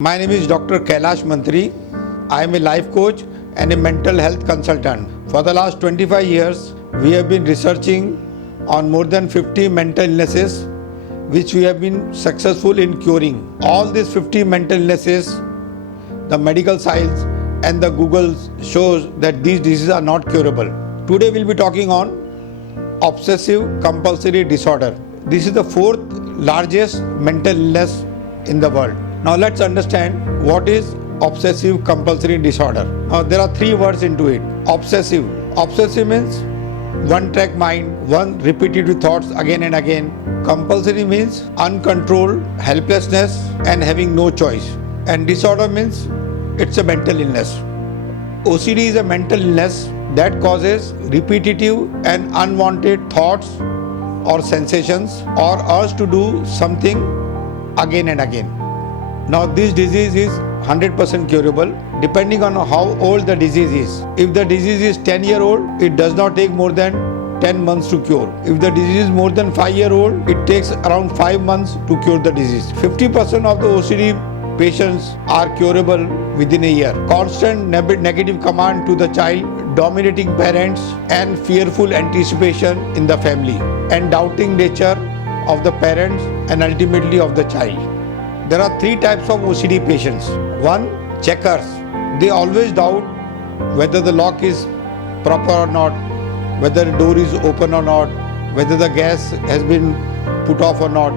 My name is Dr. Kailash Mantry. I am a life coach and a mental health consultant. For the last 25 years, we have been researching on more than 50 mental illnesses which we have been successful in curing. All these 50 mental illnesses, the medical science and the Google shows that these diseases are not curable. Today we'll be talking on obsessive compulsory disorder. This is the fourth largest mental illness in the world. Now let's understand what is obsessive compulsory disorder. Now there are three words into it. Obsessive. Obsessive means one track mind, one repetitive thoughts again and again. Compulsory means uncontrolled helplessness and having no choice. And disorder means it's a mental illness. OCD is a mental illness that causes repetitive and unwanted thoughts or sensations or urge to do something again and again. Now this disease is 100% curable depending on how old the disease is. If the disease is 10-year-old, it does not take more than 10 months to cure. If the disease is more than 5-year-old, it takes around 5 months to cure the disease. 50% of the OCD patients are curable within a year. Constant negative command to the child, dominating parents and fearful anticipation in the family and doubting nature of the parents and ultimately of the child. There are three types of OCD patients. One, checkers. They always doubt whether the lock is proper or not, whether the door is open or not, whether the gas has been put off or not.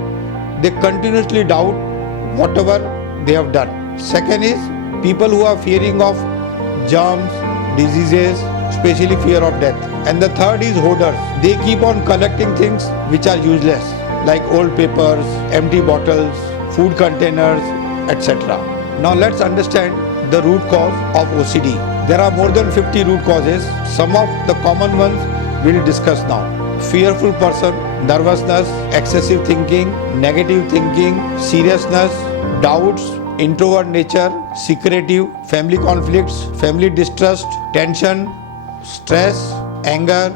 They continuously doubt whatever they have done. Second is people who are fearing of germs, diseases, especially fear of death. And the third is hoarders. They keep on collecting things which are useless, like old papers, empty bottles, food containers, etc. Now let's understand the root cause of OCD. There are more than 50 root causes. Some of the common ones we'll discuss now. Fearful person, nervousness, excessive thinking, negative thinking, seriousness, doubts, introvert nature, secretive, family conflicts, family distrust, tension, stress, anger,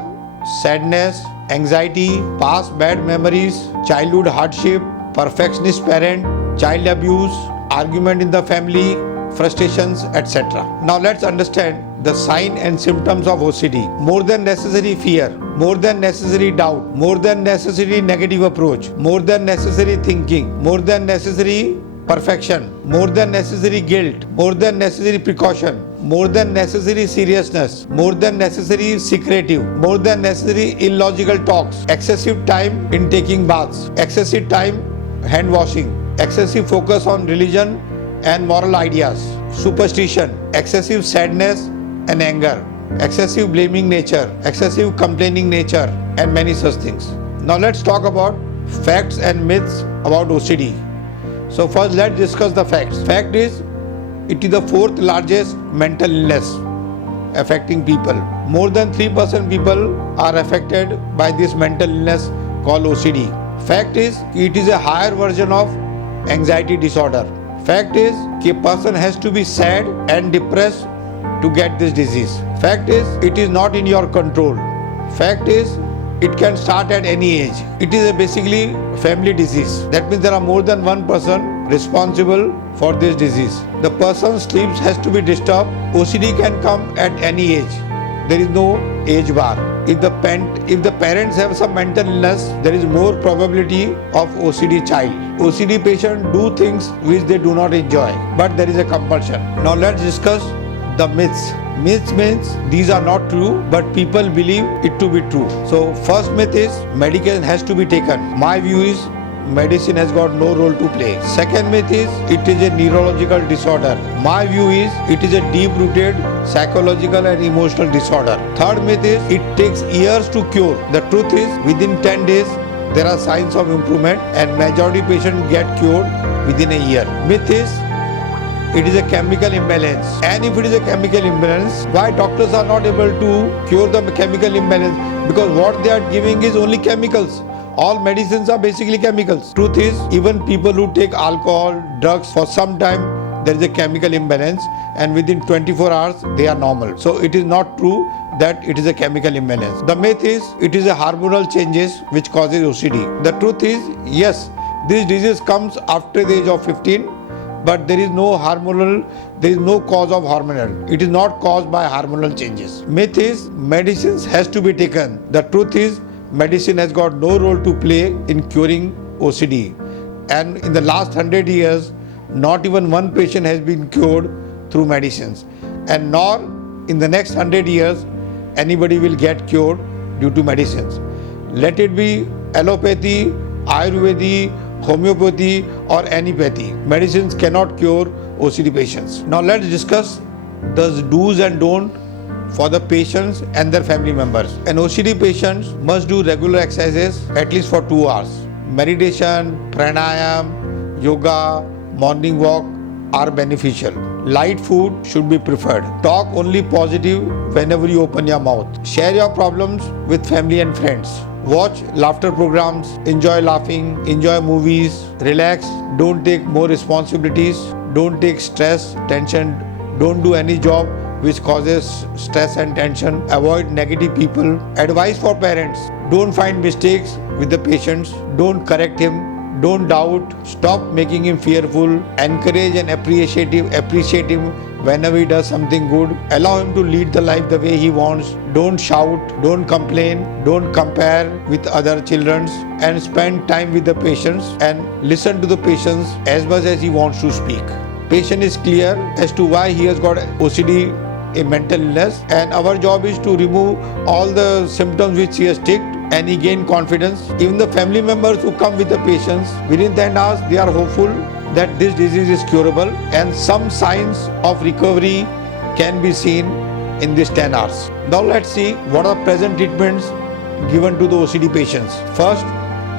sadness, anxiety, past bad memories, childhood hardship, perfectionist parent, child abuse, argument in the family, frustrations, etc. Now let's understand the sign and symptoms of OCD. More than necessary fear, more than necessary doubt, more than necessary negative approach, more than necessary thinking, more than necessary perfection, more than necessary guilt, more than necessary precaution, more than necessary seriousness, more than necessary secretive, more than necessary illogical talks, excessive time in taking baths, excessive time hand washing, excessive focus on religion and moral ideas, superstition, excessive sadness and anger, excessive blaming nature, excessive complaining nature, and many such things. Now let's talk about facts and myths about OCD. So first let's discuss the facts. Fact is, it is the fourth largest mental illness affecting people. More than 3% people are affected by this mental illness called OCD. Fact is, it is a higher version of anxiety disorder. Fact is, a person has to be sad and depressed to get this disease. Fact is, it is not in your control. Fact is, it can start at any age. It is basically family disease. That means there are more than one person responsible for this disease. The person's sleep has to be disturbed. OCD can come at any age. There is no age bar. If the parents have some mental illness, there is more probability of OCD child. OCD patients do things which they do not enjoy, but there is a compulsion. Now let's discuss the myths. Myths means these are not true, but people believe it to be true. So first myth is medication has to be taken. My view is medicine has got no role to play. Second myth is it is a neurological disorder. My view is it is a deep-rooted psychological and emotional disorder. Third myth is it takes years to cure. The truth is within 10 days there are signs of improvement and majority patients get cured within a year. Myth is it is a chemical imbalance. And if it is a chemical imbalance, why doctors are not able to cure the chemical imbalance? Because what they are giving is only chemicals. All medicines are basically chemicals. Truth is, even people who take alcohol, drugs for some time, there is a chemical imbalance and within 24 hours they are normal. So it is not true that it is a chemical imbalance. The myth is it is a hormonal changes which causes OCD. The truth is, yes, this disease comes after the age of 15, but there is no cause of hormonal. It is not caused by hormonal changes. Myth is medicines has to be taken. The truth is medicine has got no role to play in curing OCD. And in the last 100 years, not even one patient has been cured through medicines. And nor in the next 100 years, anybody will get cured due to medicines. Let it be allopathy, Ayurveda, homeopathy or anipathy. Medicines cannot cure OCD patients. Now let's discuss the do's and don'ts for the patients and their family members. An OCD patient must do regular exercises at least for 2 hours. Meditation, pranayam, yoga, morning walk are beneficial. Light food should be preferred. Talk only positive whenever you open your mouth. Share your problems with family and friends. Watch laughter programs, enjoy laughing, enjoy movies, relax, don't take more responsibilities, don't take stress, tension, don't do any job which causes stress and tension, avoid negative people. Advice for parents, don't find mistakes with the patients, don't correct him, don't doubt, stop making him fearful, encourage and appreciate him whenever he does something good, allow him to lead the life the way he wants, don't shout, don't complain, don't compare with other children, and spend time with the patients and listen to the patients as much as he wants to speak. Patient is clear as to why he has got OCD, a mental illness, and our job is to remove all the symptoms which he has ticked and he gained confidence. Even the family members who come with the patients, within 10 hours they are hopeful that this disease is curable and some signs of recovery can be seen in these 10 hours. Now let's see what are present treatments given to the OCD patients. First,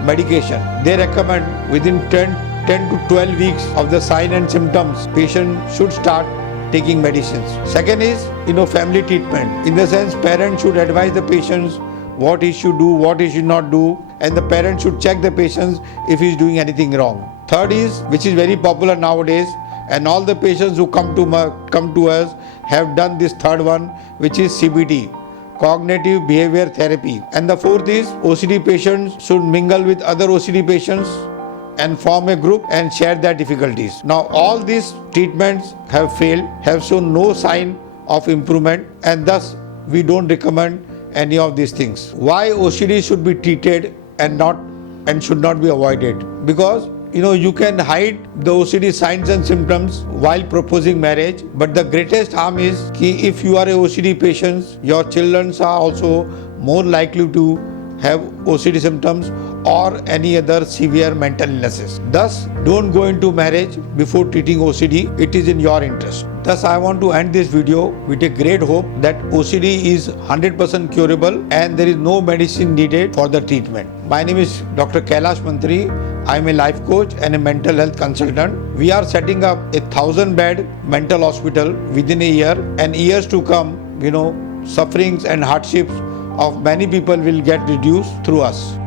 medication. They recommend within 10 to 12 weeks of the sign and symptoms, patient should start taking medicines. Second is, family treatment. In the sense, parents should advise the patients what he should do, what he should not do, and the parents should check the patients if he is doing anything wrong. Third is, which is very popular nowadays, and all the patients who come to us have done this third one, which is CBT, cognitive behavior therapy. And the fourth is, OCD patients should mingle with other OCD patients and form a group and share their difficulties. Now all these treatments have failed, have shown no sign of improvement, and thus we don't recommend any of these things. Why OCD should be treated and should not be avoided? Because you can hide the OCD signs and symptoms while proposing marriage, but the greatest harm is if you are a OCD patient, your children are also more likely to have OCD symptoms or any other severe mental illnesses. Thus, don't go into marriage before treating OCD. It is in your interest. Thus, I want to end this video with a great hope that OCD is 100% curable and there is no medicine needed for the treatment. My name is Dr. Kailash Mantry. I am a life coach and a mental health consultant. We are setting up a 1,000-bed mental hospital within a year, and years to come, sufferings and hardships of many people will get reduced through us.